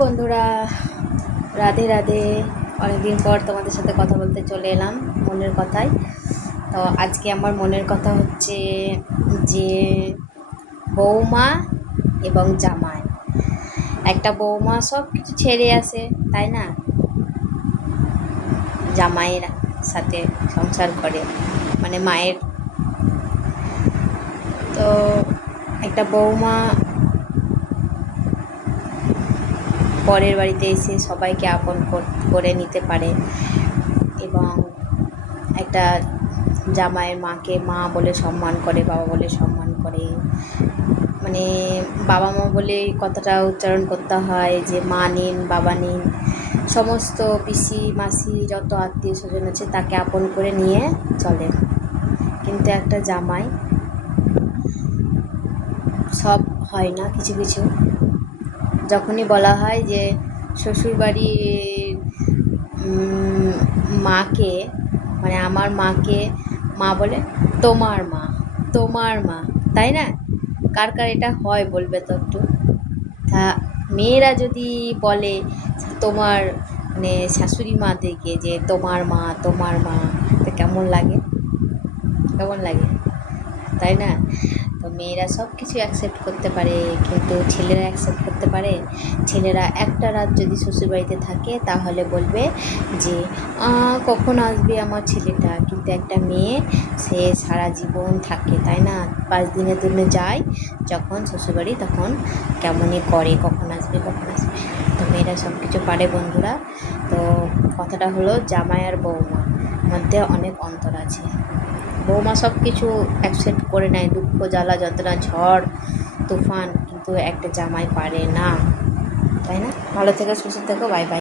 বন্ধুরা, রাধে রাধে। অনেকদিন পর তোমাদের সাথে কথা বলতে চলে এলাম মনের কথায়। তো আজকে আমার মনের কথা হচ্ছে যে বৌমা এবং জামাই। একটা বৌমা সব কিছু ছেড়ে আসে, তাই না? জামাইয়ের সাথে সংসার করে, মানে মায়ের। তো একটা বৌমা পরের বাড়িতে এসে সবাইকে আপন করে নিতে পারে, এবং একটা জামাইয়ের মাকে মা বলে সম্মান করে, বাবা বলে সম্মান করে। মানে বাবা মা বলে কথাটা উচ্চারণ করতে হয় যে মা নিন, বাবা নিন। সমস্ত পিসি মাসি যত আত্মীয় স্বজন আছে তাকে আপন করে নিয়ে চলে। কিন্তু একটা জামাই সব হয় না, কিছু কিছু। যখনই বলা হয় যে শ্বশুরবাড়ির মাকে, মানে আমার মাকে মা বলে তোমার মা, তোমার মা, তাই না? কার কার এটা হয় বলবে তো একটু। তা মেয়েরা যদি বলে তোমার, মানে শাশুড়ি মাদেরকে যে তোমার মা, তোমার মা, তো কেমন লাগে? কেমন লাগে, তাই না? তো মেয়েরা সব কিছু অ্যাকসেপ্ট করতে পারে, কিন্তু ছেলেরা অ্যাকসেপ্ট করতে পারে? ছেলেরা একটা রাত যদি শ্বশুরবাড়িতে থাকে তাহলে বলবে যে কখন আসবে আমার ছেলেটা। কিন্তু একটা মেয়ে, সে সারা জীবন থাকে, তাই না? 5 দিনের জন্য যায় যখন শ্বশুরবাড়ি, তখন কেমনই করে, কখন আসবে কখন আসবে। তো মেয়েরা সব কিছু পারে বন্ধুরা। তো কথাটা হলো জামাই আর বৌমা মধ্যে অনেক অন্তর আছে। বৌমা সব কিছু অ্যাকসেপ্ট করে নেয়, দুঃখ জ্বালা যন্ত্রণা ঝড় তুফান, কিন্তু একটা জামাই পারে না, তাই না? ভালো থেকো, সুস্থ থেকো, বাই বাই।